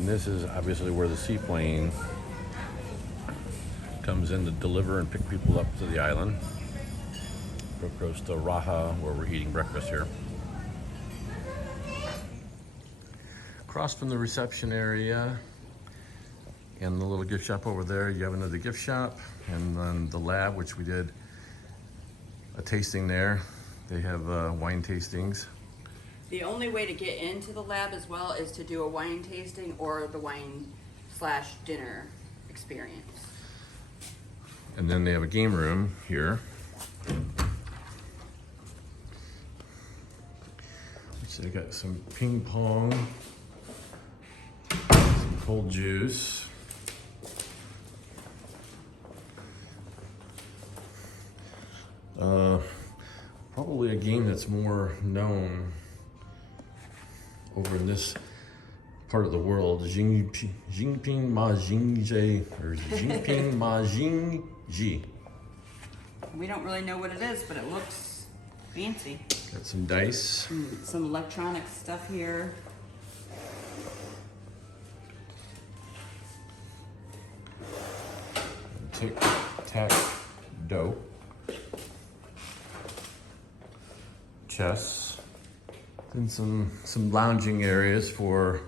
And this is obviously where the seaplane comes in to deliver and pick people up to the island. Goes to Raha, where we're eating breakfast here. Across from the reception area and the little gift shop over there, you have another gift shop, and then the lab, which we did a tasting there. They have wine tastings. The only way to get into the lab as well is to do a wine tasting or the wine/dinner experience. And then they have a game room here. So they got some ping pong, some cold juice. Probably a game that's more known over in this part of the world, Jingping Ma Jingji, or Jingping Ma Jingji. We don't really know what it is, but it looks fancy. Got some dice. Some electronic stuff here. Tic-tac-dough. Chess. And some lounging areas for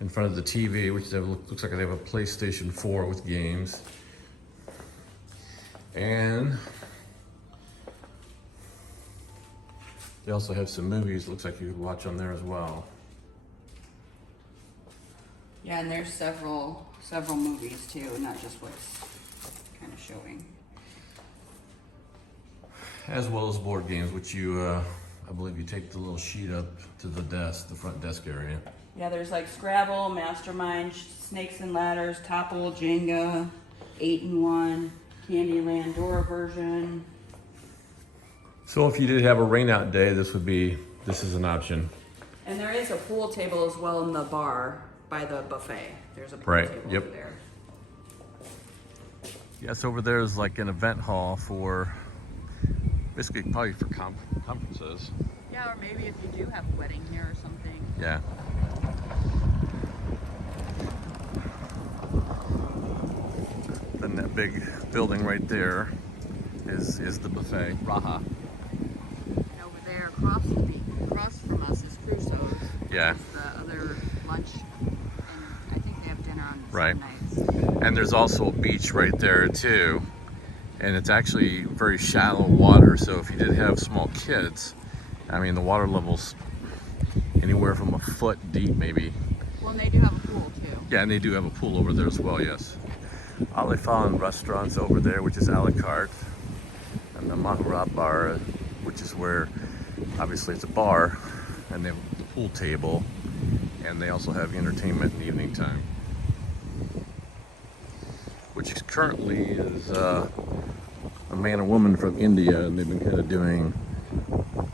in front of the TV, which looks like they have a PlayStation 4 with games. And they also have some movies. Looks like you could watch on there as well. Yeah, and there's several movies too, not just what's kind of showing. As well as board games, which you, I believe you take the little sheet up to the desk, the front desk area. Yeah, there's like Scrabble, Mastermind, Snakes and Ladders, Topple, Jenga, 8-in-1, Candyland door version. So if you did have a rainout day, this is an option. And there is a pool table as well in the bar by the buffet. There's a pool Right, table yep. over there. Yes, over there is like an event hall for, basically probably for conferences. Yeah, or maybe if you do have a wedding here or something. Yeah. Then that big building right there is the buffet, Raha. And over there across from us is Crusoe's. Yeah. The other lunch, and I think they have dinner on Right. some nights. And there's also a beach right there too. And it's actually very shallow water, so if you did have small kids, I mean the water level's anywhere from a foot deep maybe. Well, and they do have a pool too. Yeah, and they do have a pool over there as well, yes. Alifan restaurants over there, which is a la carte. And the Mahra bar, which is where obviously it's a bar, and they have the pool table, and they also have entertainment in the evening time. Which currently is a man and woman from India, and they've been kind of doing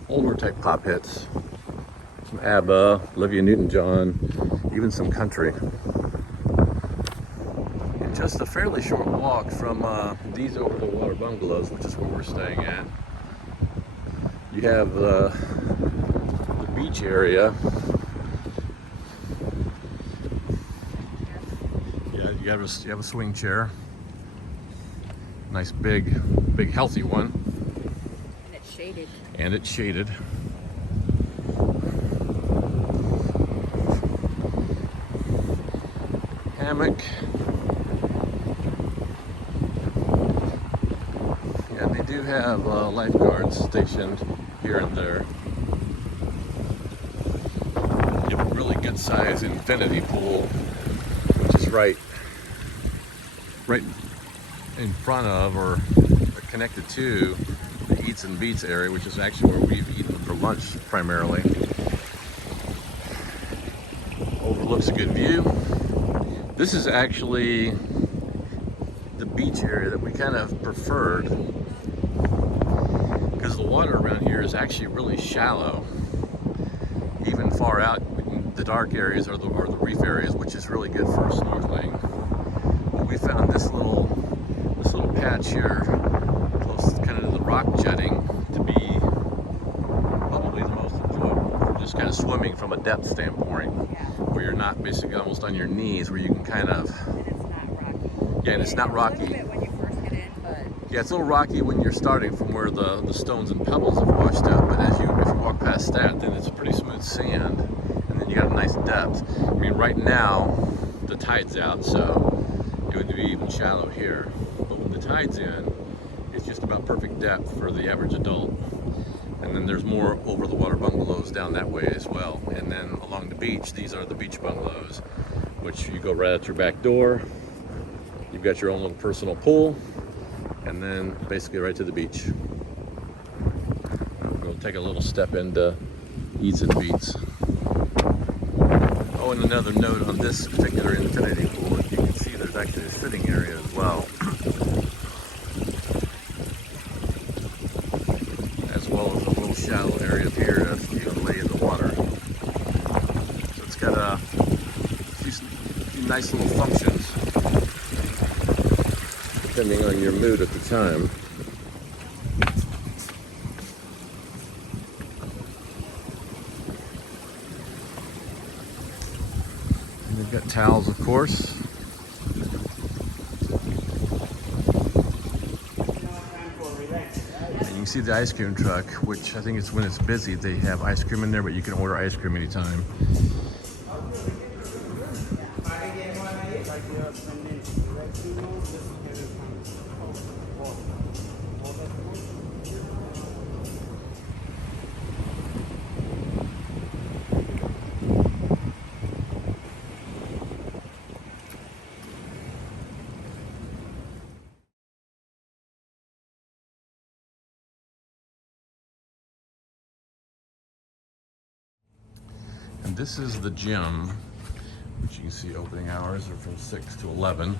older type pop hits. Some ABBA, Olivia Newton-John, even some country. And just a fairly short walk from these over-the-water bungalows, which is where we're staying at. You have the beach area. Yeah, you have a swing chair. Nice big healthy one. And it's shaded. And it's shaded. Hammock. Yeah, they do have lifeguards stationed here and there. You have a really good size infinity pool, which is right in front of or connected to the Eats and Beats area, which is actually where we've eaten for lunch primarily. Overlooks a good view. This is actually the beach area that we kind of preferred because the water around here is actually really shallow. Even far out, the dark areas are the reef areas, which is really good for snorkeling. But we found this little patch here, close kind of to the rock jutting, to be probably the most enjoyable. Just kind of swimming from a depth standpoint. Yeah. where you're not basically almost on your knees, where you can kind of. And it's not rocky. Yeah, and it's not rocky. A little bit when you first get in, but Yeah, it's a little rocky when you're starting from where the stones and pebbles have washed out, but if you walk past that, then it's pretty smooth sand, and then you got a nice depth. I mean, right now, the tide's out, so it would be even shallow here. But when the tide's in, it's just about perfect depth for the average adult. And then there's more over-the-water bungalows down that way as well. And then along the beach, these are the beach bungalows, which you go right out your back door. You've got your own little personal pool, and then basically right to the beach. We'll take a little step into eats and beats. Oh, and another note on this particular infinity pool, you can see there's actually a sitting area as well. As well as a little shallow area up here to you can lay in the water. So it's got a few nice little functions, depending on your mood at the time. And they've got towels, of course. And you can see the ice cream truck, which I think it's when it's busy, they have ice cream in there, but you can order ice cream anytime. And this is the gym, which you can see opening hours are from 6 to 11.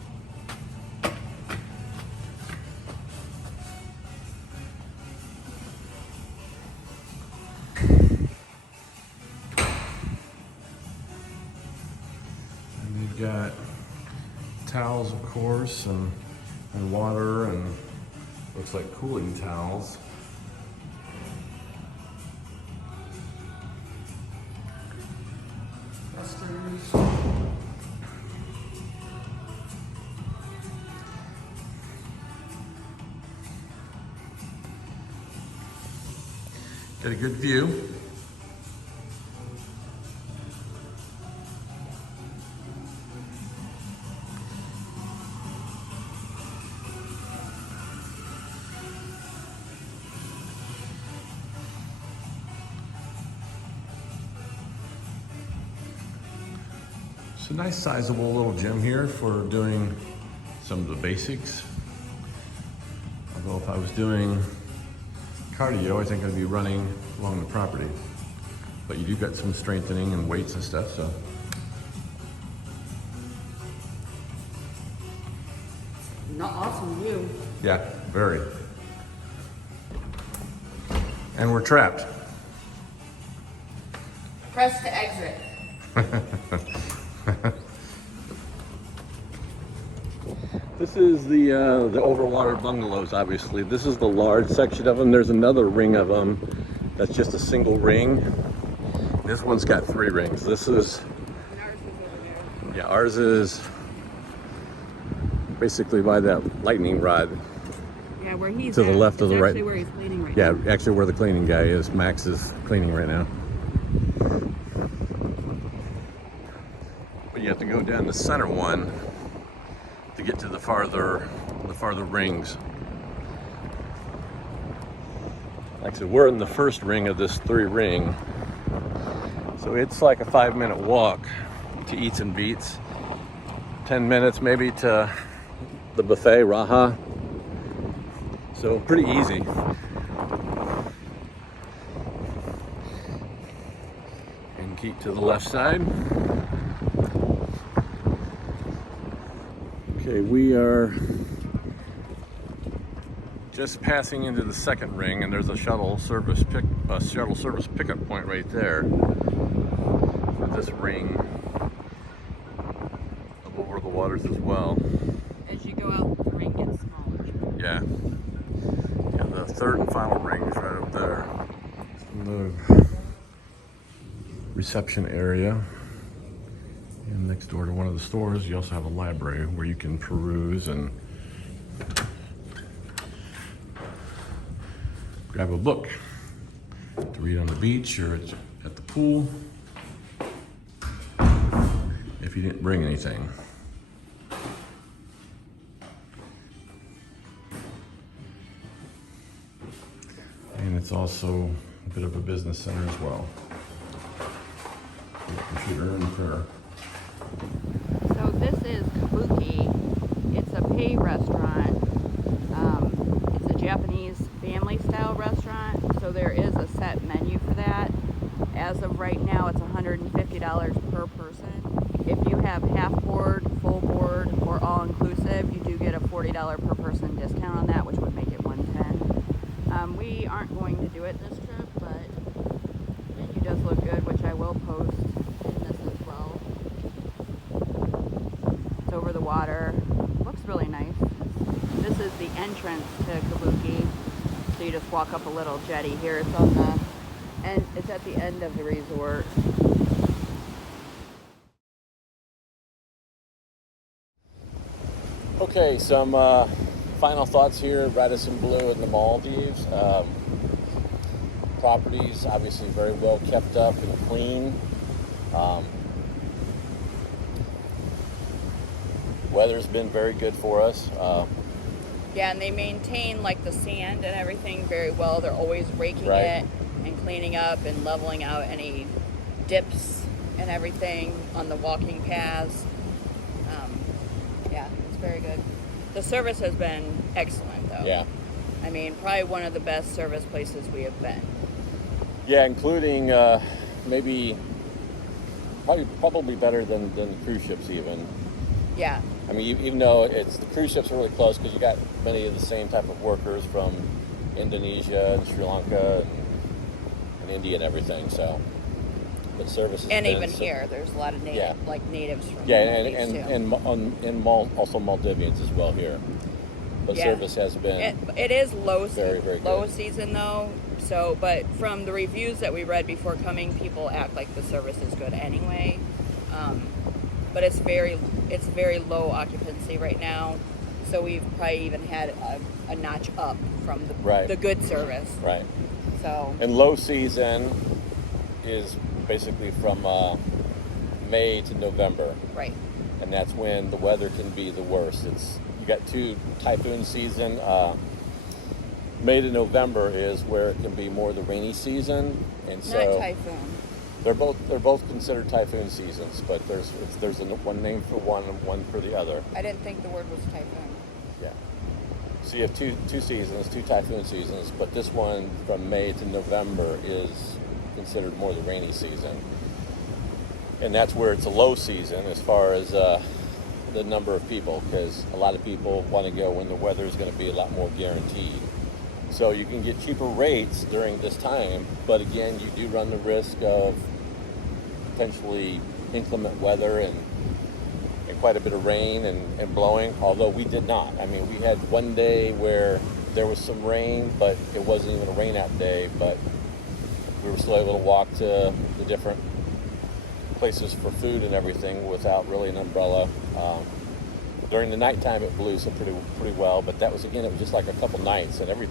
And they've got towels, of course, and water, and looks like cooling towels. Get a good view. It's a nice sizable little gym here for doing some of the basics. Although if I was doing cardio, I think I'd be running along the property. But you do got some strengthening and weights and stuff, so. not awesome view. Yeah, very. And we're trapped. Press to exit. This is the overwater bungalows, obviously. This is the large section of them. There's another ring of them that's just a single ring. This one's got 3 rings. This is, And ours is over there. yeah, ours is basically by that lightning rod. Yeah, where he's To the at. left of It's the right. actually where he's cleaning right Yeah, now. actually where the cleaning guy is. Max is cleaning right now. But you have to go down the center one to get to the farther rings. Actually, we're in the first ring of this 3 ring. So it's like a 5-minute walk to Eats and Beats. 10 minutes maybe to the buffet, Raha. So pretty easy. And keep to the left side. Okay, we are just passing into the second ring, and there's a shuttle service pickup point right there for this ring of over the waters as well. As you go out, the ring gets smaller. Yeah. Yeah, the third and final ring is right up there. The reception area. next door to one of the stores, you also have a library where you can peruse and grab a book to read on the beach or at the pool if you didn't bring anything. And it's also a bit of a business center as well. Computer and prayer. So this is Kabuki. It's a pay restaurant. It's a Japanese family style restaurant. So there is a set menu for that. As of right now, it's $150 per person. If you have half board, full board, or all inclusive, you do get a $40 per person discount on that, which would make it $110. We aren't going to do it this trip, but the menu does look good, which I will post in this as well. It's over the water. Looks really nice. This is the entrance to Kabuki. So you just walk up a little jetty here. It's on the end. It's at the end of the resort. Okay, some final thoughts here at Radisson Blu in the Maldives. Properties obviously very well kept up and clean. Weather's been very good for us. Yeah, and they maintain like the sand and everything very well. They're always raking Right. it and cleaning up and leveling out any dips and everything on the walking paths. Yeah, it's very good. The service has been excellent though. Yeah. I mean, probably one of the best service places we have been. Yeah, including maybe probably better than the cruise ships even. Yeah. I mean, even though it's the cruise ships are really close because you got many of the same type of workers from Indonesia and Sri Lanka and India and everything. So, but service has And been even here, there's a lot of natives from Yeah, the Maldives, too. also Maldivians as well here. But Yeah. service has been It is low very, very low good. season though. So, but from the reviews that we read before coming, people act like the service is good anyway. But it's very low occupancy right now. So we've probably even had a notch up from the good service. right. So And low season is basically from May to November, right. and that's when the weather can be the worst. You got two typhoon season. May to November is where it can be more the rainy season, and so Not typhoon. they're both considered typhoon seasons, but there's one name for one and one for the other. I didn't think the word was typhoon. Yeah. So you have two seasons, two typhoon seasons, but this one from May to November is considered more the rainy season, and that's where it's a low season as far as the number of people, because a lot of people want to go when the weather is going to be a lot more guaranteed. So you can get cheaper rates during this time, but again, you do run the risk of potentially inclement weather and quite a bit of rain and blowing, although we did not. I mean, we had one day where there was some rain, but it wasn't even a rain out day, but we were still able to walk to the different places for food and everything without really an umbrella. During the nighttime it blew so pretty well, but that was, again, it was just like a couple nights, and every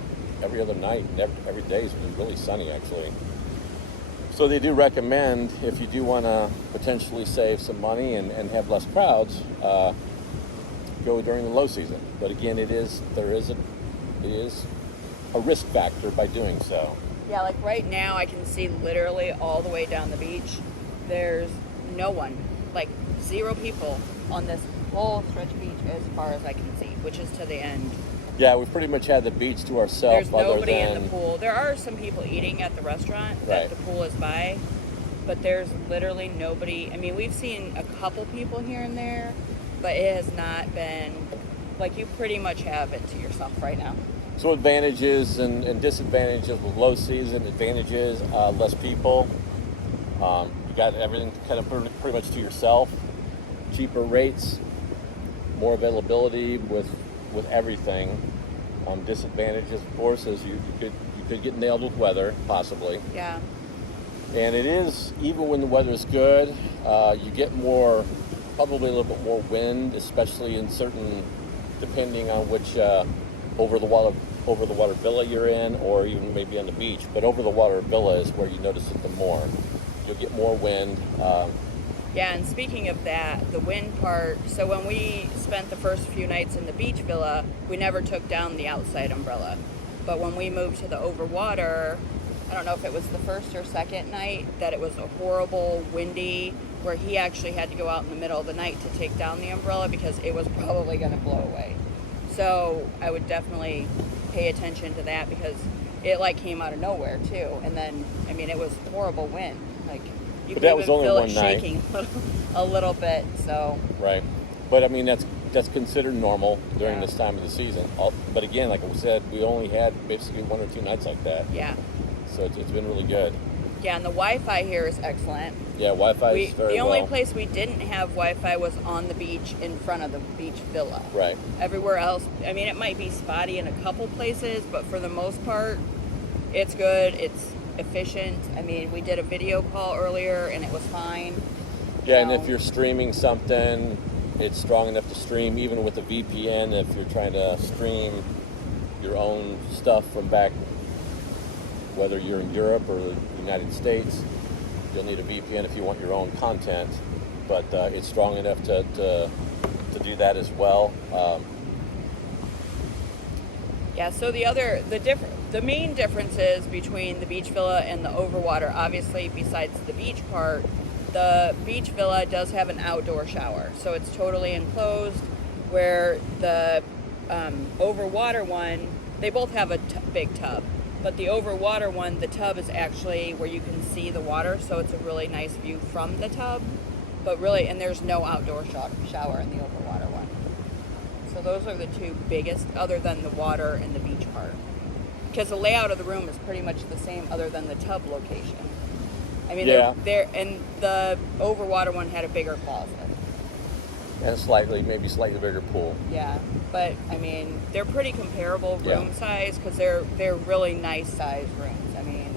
other night and every day has been really sunny actually. So they do recommend, if you do want to potentially save some money and have less crowds, go during the low season. But again, it is a risk factor by doing so. Yeah, like right now I can see literally all the way down the beach. There's no one, like 0 people on this whole stretch of beach as far as I can see, which is to the end. Yeah, we've pretty much had the beach to ourselves. There's nobody in the pool. There are some people eating at the restaurant that the pool is by, but there's literally nobody. I mean, we've seen a couple people here and there, but it has not been, like, you pretty much have it to yourself right now. So advantages and disadvantages with low season. Advantages, less people. You got everything kind of pretty much to yourself. Cheaper rates, more availability with everything. Disadvantages, of course, is you could get nailed with weather, possibly. Yeah. And it is, even when the weather's good, you get more probably a little bit more wind, especially in certain, depending on which over the water villa you're in, or even maybe on the beach. But over the water villa is where you notice it the more. You'll get more wind. Yeah, and speaking of that, the wind part, so when we spent the first few nights in the beach villa, we never took down the outside umbrella. But when we moved to the overwater, I don't know if it was the first or second night, that it was a horrible, windy, where he actually had to go out in the middle of the night to take down the umbrella because it was probably going to blow away. So I would definitely pay attention to that because it like came out of nowhere too. And then, I mean, it was horrible wind. Like, you could even feel it shaking a little bit, so. Right. But I mean, that's considered normal during this time of the season. But again, like I said, we only had basically 1 or 2 nights like that. Yeah. So it's been really good. Yeah, and the Wi-Fi here is excellent. Yeah, Wi-Fi is very The only well. place we didn't have Wi-Fi was on the beach in front of the beach villa. Right. Everywhere else, I mean, it might be spotty in a couple places, but for the most part, it's good. It's efficient. I mean, we did a video call earlier, and it was fine. Yeah, and if you're streaming something, it's strong enough to stream, even with a VPN. If you're trying to stream your own stuff from back, whether you're in Europe or the United States, you'll need a VPN if you want your own content. But it's strong enough to do that as well. Yeah, so the main differences between the beach villa and the overwater, obviously besides the beach part, the beach villa does have an outdoor shower. So it's totally enclosed, where the overwater one, they both have a big tub. But the overwater one, the tub is actually where you can see the water, so it's a really nice view from the tub. But really, and there's no outdoor shower in the overwater one. So those are the two biggest, other than the water and the beach part. Because the layout of the room is pretty much the same, other than the tub location. I mean, and the overwater one had a bigger closet. And maybe slightly bigger pool. Yeah, but I mean, they're pretty comparable room size, because they're really nice size rooms. I mean,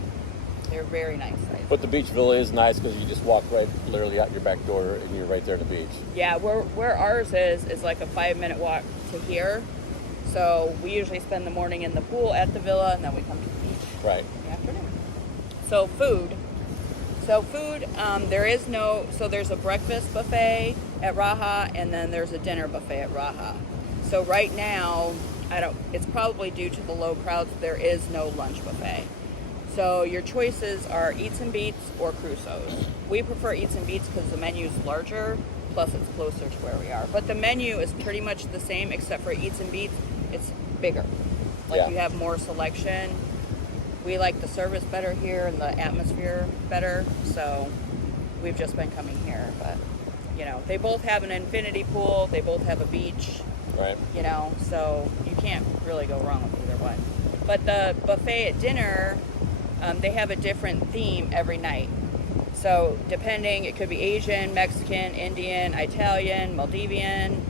they're very nice size. But the beach villa is nice because you just walk literally out your back door and you're right there at the beach. Yeah, where ours is like a 5-minute walk to here. So we usually spend the morning in the pool at the villa, and then we come to the beach in the afternoon. So food, there's a breakfast buffet at Raha, and then there's a dinner buffet at Raha. So right now, it's probably due to the low crowds, there is no lunch buffet. So your choices are Eats and Beats or Crusoe's. We prefer Eats and Beats because the menu is larger, plus it's closer to where we are. But the menu is pretty much the same, except for Eats and Beats, it's bigger. You have more selection. We like the service better here and the atmosphere better, so we've just been coming here. But, they both have an infinity pool, they both have a beach, so you can't really go wrong with either one. But the buffet at dinner, they have a different theme every night. So depending, it could be Asian, Mexican, Indian, Italian, Maldivian,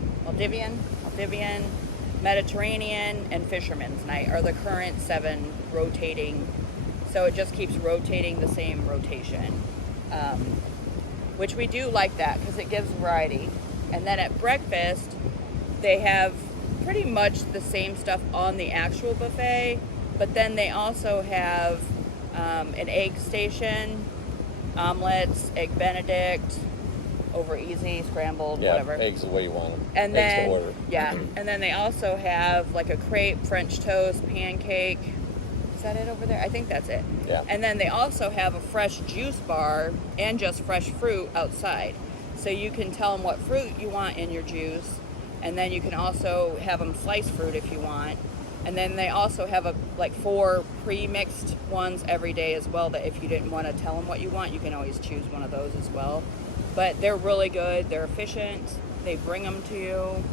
Mediterranean, and Fisherman's Night are the current 7 rotating. So it just keeps rotating the same rotation, which we do like that because it gives variety. And then at breakfast, they have pretty much the same stuff on the actual buffet, but then they also have an egg station, omelets, egg Benedict, over easy, scrambled, whatever. Eggs the way you want them. And eggs then, to order. And then they also have like a crepe, French toast, pancake. Is that it over there? I think that's it. Yeah. And then they also have a fresh juice bar and just fresh fruit outside. So you can tell them what fruit you want in your juice, and then you can also have them slice fruit if you want. And then they also have 4 pre-mixed ones every day as well, that if you didn't want to tell them what you want, you can always choose one of those as well. But they're really good. They're efficient. They bring them to you,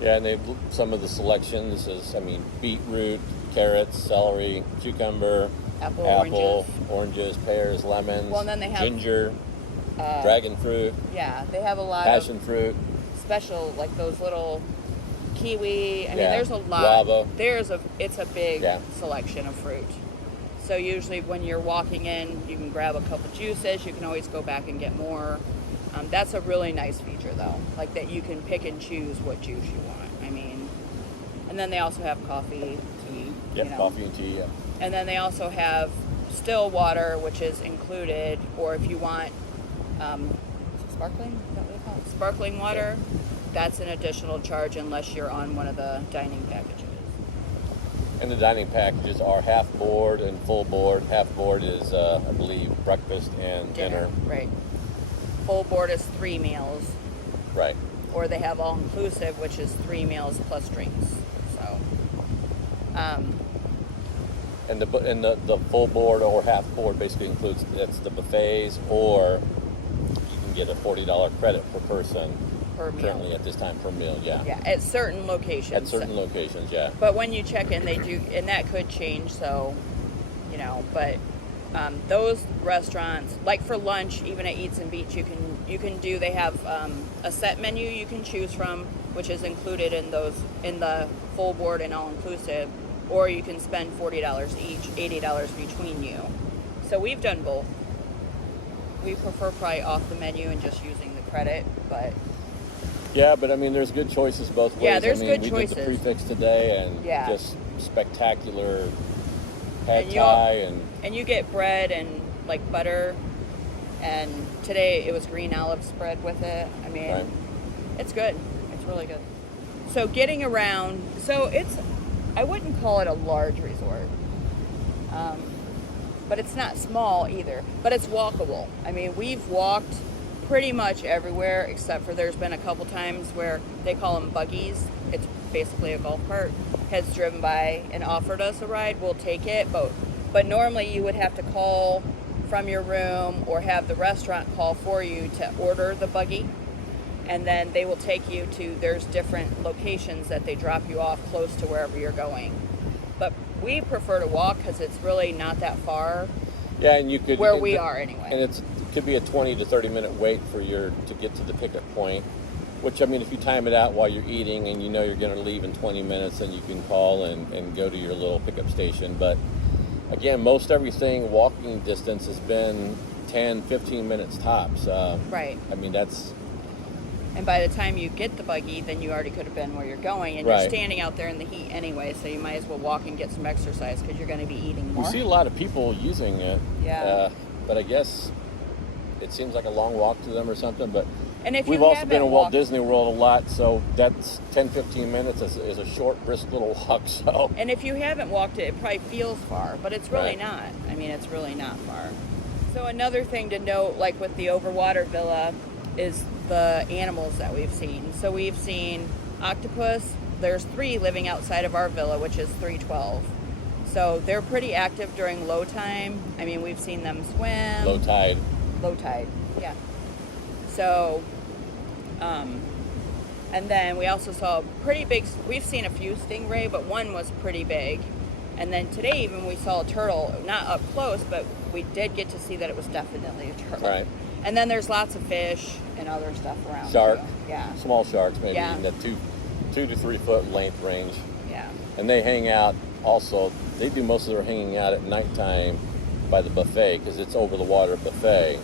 Yeah, and some of the selections is, beetroot, carrots, celery, cucumber, apple, oranges, pears, lemons, well, and then they have, ginger, dragon fruit. Yeah, they have a lot passion of fruit. Special, like those little kiwi. I mean, there's a lot. Guava. It's a big selection of fruit. So usually when you're walking in, you can grab a couple juices. You can always go back and get more. That's a really nice feature, though, like that you can pick and choose what juice you want. I mean, and then they also have coffee, tea. Yeah, you know. coffee and tea, yeah. And then they also have still water, which is included, or if you want sparkling, is that what they call it? Sparkling water, that's an additional charge unless you're on one of the dining packages. And the dining packages are half board and full board. Half board is, I believe, breakfast and dinner. Right. Full board is 3 meals. Right. Or they have all inclusive, which is 3 meals plus drinks. So, And the full board or half board basically includes it's the buffets, or you can get a $40 credit per person. per meal. Currently at this time per meal, yeah. Yeah, at certain locations. At certain locations, yeah. But when you check in, they do, and that could change. So, but those restaurants, like for lunch, even at Eats and Beach, you can do. They have a set menu you can choose from, which is included in the full board and all inclusive, or you can spend $40 each, $80 between you. So we've done both. We prefer probably off the menu and just using the credit, but. Yeah, but I mean, there's good choices both ways. Yeah, there's good choices. We did the prefix today, and Yeah. just spectacular pad And thai, and you get bread and like butter, and today it was green olive spread with it. I mean, Right. It's good. It's really good. So getting around, I wouldn't call it a large resort, but it's not small either. But it's walkable. I mean, we've walked pretty much everywhere except for there's been a couple times where they call them buggies. It's basically a golf cart has driven by and offered us a ride. We'll take it, but normally you would have to call from your room or have the restaurant call for you to order the buggy, and then they will take you to, there's different locations that they drop you off close to wherever you're going. But we prefer to walk because it's really not that far. yeah, and you could Where we are anyway. and it could be a 20 to 30 minute wait to get to the pickup point. Which, I mean, if you time it out while you're eating and you know you're going to leave in 20 minutes, then you can call and go to your little pickup station. But again, most everything walking distance has been 10, 15 minutes tops. Right. I mean, that's... And by the time you get the buggy, then you already could have been where you're going. And Right. you're standing out there in the heat anyway, so you might as well walk and get some exercise because you're going to be eating more. We see a lot of people using it. Yeah. But I guess it seems like a long walk to them or something. But And if you we've also haven't been in Walt walked- Disney World a lot, so that's 10, 15 minutes is a short, brisk little walk. So And if you haven't walked it, it probably feels far, but it's really Right. not. I mean, it's really not far. So another thing to note, like with the overwater villa, is the animals that we've seen. So we've seen octopus. There's 3 living outside of our villa, which is 312. So they're pretty active during low time. I mean, we've seen them swim. low tide. Low tide, yeah. So, and then we also saw a pretty big, we've seen a few stingray, but one was pretty big. And then today even we saw a turtle, not up close, but we did get to see that it was definitely a turtle. Right. And then there's lots of fish and other stuff around. Shark. too. Yeah. Small sharks, maybe Yeah. in the 2 to 3 foot length range. Yeah. And they hang out also, they do most of their hanging out at nighttime by the buffet because it's over the water buffet.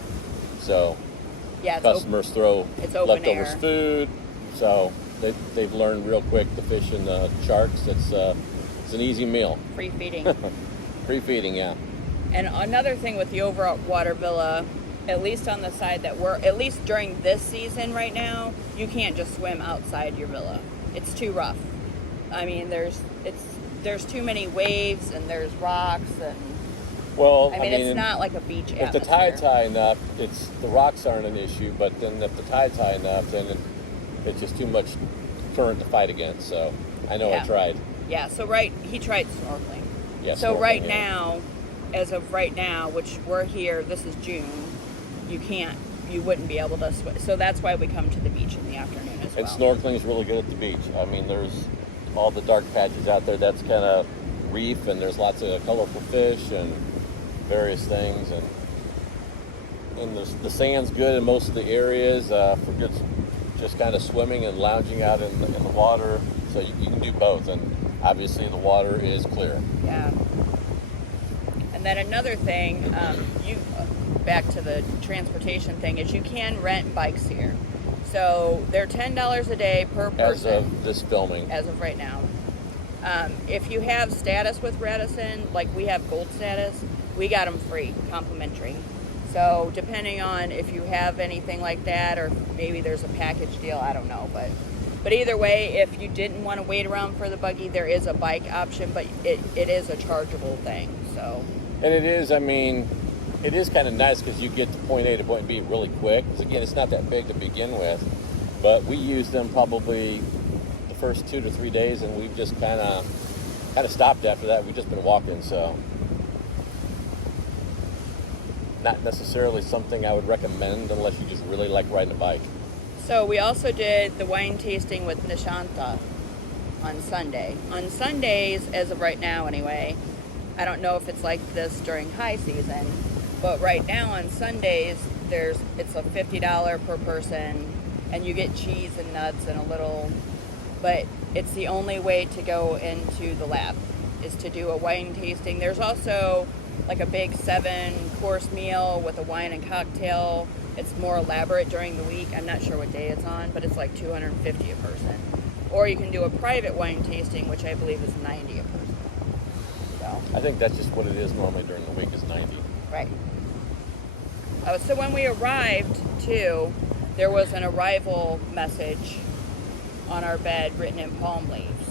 So Yeah. It's customers throw it's open leftovers air. food. So they've learned real quick the fish and the sharks. It's an easy meal. free feeding. Free feeding, yeah. And another thing with the overwater villa, at least on the side that at least during this season right now, you can't just swim outside your villa. It's too rough. I mean, there's too many waves and there's rocks and Well, I mean it's not like a beach if the atmosphere. tide's high enough, the rocks aren't an issue. But then if the tide's high enough, then it's just too much current to fight against. So I know Yeah. I tried. Yeah, so he tried snorkeling. Yeah, So snorkeling, right yeah. now, as of right now, which we're here, this is June, you wouldn't be able to swim. So that's why we come to the beach in the afternoon as well. And snorkeling is really good at the beach. I mean, there's all the dark patches out there. That's kind of reef, and there's lots of colorful fish and various things. And the sand's good in most of the areas for just kind of swimming and lounging out in the water. So you can do both. And obviously the water is clear. Yeah. And then another thing, back to the transportation thing, is you can rent bikes here. So they're $10 a day per person. As of this filming. As of right now. If you have status with Radisson, like we have gold status, we got them free, complimentary. So depending on if you have anything like that, or maybe there's a package deal, I don't know. But either way, if you didn't want to wait around for the buggy, there is a bike option, but it is a chargeable thing. So. And it is, I mean, it is kind of nice because you get to point A to point B really quick. Because again, it's not that big to begin with, but we used them probably the first 2 to 3 days, and we've just kind of stopped after that. We've just been walking, so not necessarily something I would recommend unless you just really like riding a bike. So we also did the wine tasting with Nishanta on Sunday. On Sundays, as of right now anyway, I don't know if it's like this during high season, but right now on Sundays, it's a $50 per person, and you get cheese and nuts and a little, but it's the only way to go into the lab, is to do a wine tasting. There's also like a big 7-course meal with a wine and cocktail. It's more elaborate during the week. I'm not sure what day it's on, but it's like $250 a person. Or you can do a private wine tasting, which I believe is $90 a person. So I think that's just what it is normally during the week, is 90. right. So when we arrived, too, there was an arrival message on our bed written in palm leaves.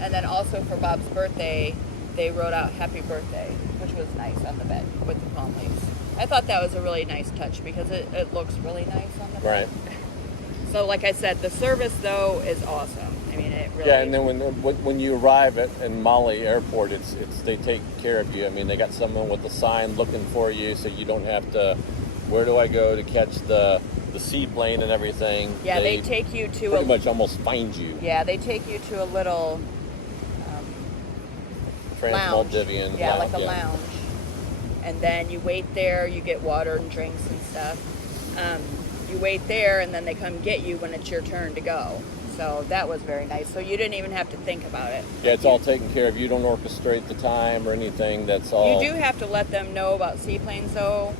And then also for Bob's birthday, they wrote out happy birthday, which was nice on the bed with the palm leaves. I thought that was a really nice touch because it looks really nice on the bed. Right. So like I said, the service, though, is awesome. I mean, it really Yeah, and then when you arrive in Mali Airport, it's they take care of you. I mean, they got someone with a sign looking for you, so you don't have to, where do I go to catch the seaplane and everything. Yeah, they take you to pretty much almost find you. Yeah, they take you to a little Trans-Maldivian lounge. Yeah, lounge, like a lounge. And then you wait there, you get water and drinks and stuff. You wait there, and then they come get you when it's your turn to go. So that was very nice. So you didn't even have to think about it. Yeah, it's all taken care of. You don't orchestrate the time or anything. That's all. You do have to let them know about seaplanes, though.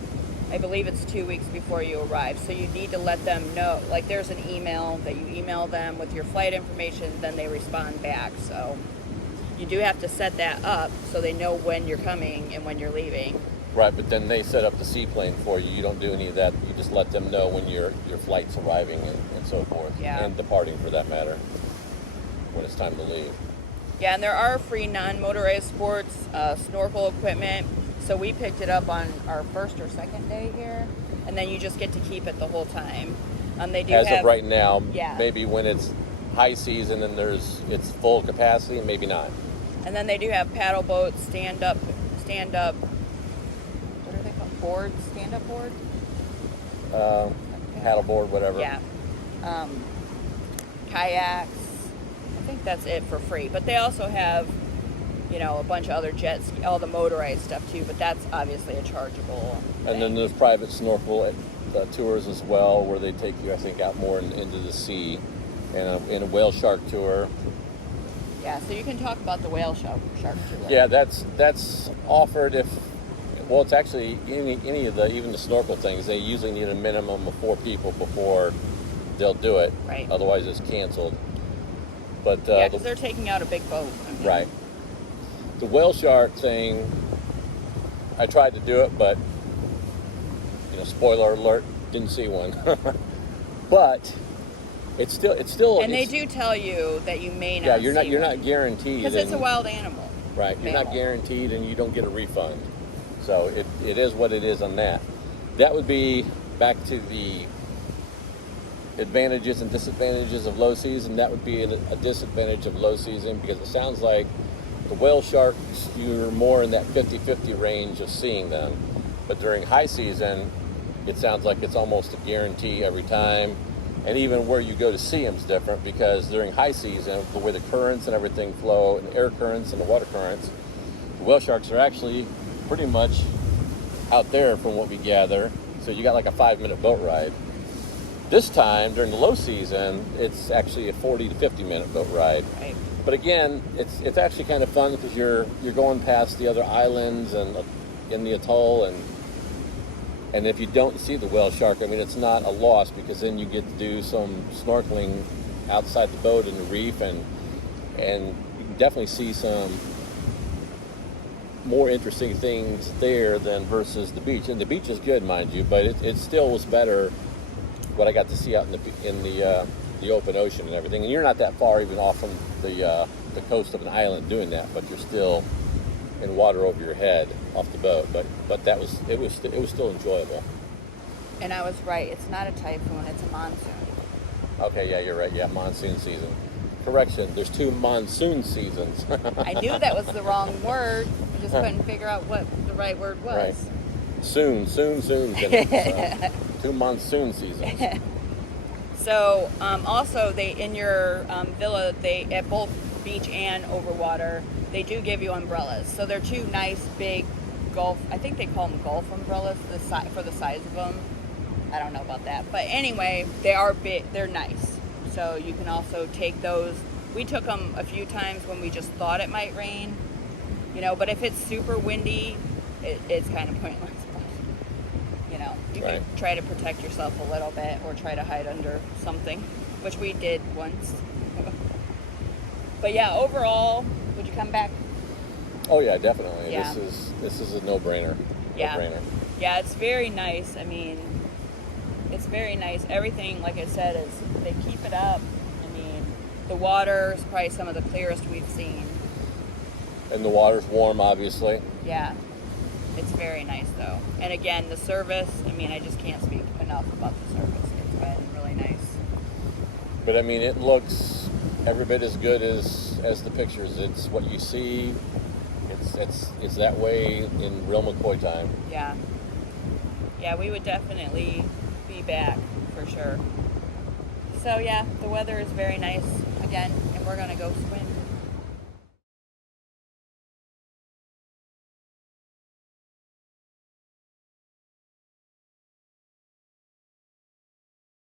I believe it's 2 weeks before you arrive. So you need to let them know. Like, there's an email that you email them with your flight information, then they respond back. So you do have to set that up so they know when you're coming and when you're leaving. Right, but then they set up the seaplane for you. You don't do any of that. You just let them know when your flight's arriving and so forth. Yeah. And departing, for that matter, when it's time to leave. Yeah, and there are free non-motorized sports, snorkel equipment. So we picked it up on our first or second day here, and then you just get to keep it the whole time. They do As have, of right now, yeah. Maybe when it's high season and it's full capacity, maybe not. And then they do have paddle boats, stand up. What are they called? Boards, stand-up board. Paddleboard, whatever. Yeah. Kayaks. I think that's it for free. But they also have, a bunch of other jet ski, all the motorized stuff too. But that's obviously a chargeable thing. And then there's private snorkel tours as well, where they take you, I think, out more into the sea, and a whale shark tour. Yeah, so you can talk about the whale shark tour. Yeah, that's offered if. Well, it's actually any of even the snorkel things. They usually need a minimum of 4 people before they'll do it. Right. Otherwise, it's canceled. But yeah, because they're taking out a big boat. Right. The whale shark thing, I tried to do it, but spoiler alert, didn't see one. But it's still. And they do tell you that you may not. Yeah, you're not guaranteed. Because it's a wild animal. Right. You're not guaranteed, and you don't get a refund. So it is what it is on that. That would be back to the advantages and disadvantages of low season. That would be a disadvantage of low season, because it sounds like the whale sharks, you're more in that 50-50 range of seeing them. But during high season, it sounds like it's almost a guarantee every time. And even where you go to see them is different, because during high season, the way the currents and everything flow, and the air currents and the water currents, the whale sharks are actually pretty much out there from what we gather. So you got like a 5-minute boat ride. This time, during the low season, it's actually a 40 to 50-minute boat ride. Right. But again, it's actually kind of fun, because you're going past the other islands and in the atoll, and And if you don't see the whale shark, I mean, it's not a loss, because then you get to do some snorkeling outside the boat in the reef, and you can definitely see some more interesting things there than versus the beach. And the beach is good, mind you, but it still was better what I got to see out in the open ocean and everything. And you're not that far even off from the coast of an island doing that, but you're still in water over your head off the boat. But it was still enjoyable. And I was right. It's not a typhoon. It's a monsoon. Okay, yeah, you're right. Yeah, monsoon season. Correction, there's 2 monsoon seasons. I knew that was the wrong word. I just couldn't figure out what the right word was. Right. Soon. So 2 monsoon seasons. So also they in your villa, they at both beach and overwater, they do give you umbrellas. So they're 2 nice big golf. I think they call them golf umbrellas for the size of them. I don't know about that, but anyway, they are big. They're nice. So you can also take those. We took them a few times when we just thought it might rain, but if it's super windy, it's kind of pointless. You Right. can try to protect yourself a little bit or try to hide under something, which we did once. But yeah, overall, would you come back? Oh yeah, definitely. Yeah. This is a no-brainer. Yeah. No-brainer. Yeah, it's very nice. I mean, it's very nice. Everything, like I said, is they keep it up. I mean, the water is probably some of the clearest we've seen. And the water's warm, obviously. Yeah, it's very nice though. And again, the service, I mean, I just can't speak enough about the service. It's been really nice. But I mean, it looks every bit as good as the pictures. It's what you see. It's that way in real McCoy time. Yeah. Yeah, we would definitely be back for sure. So yeah, the weather is very nice again, and we're gonna go swim.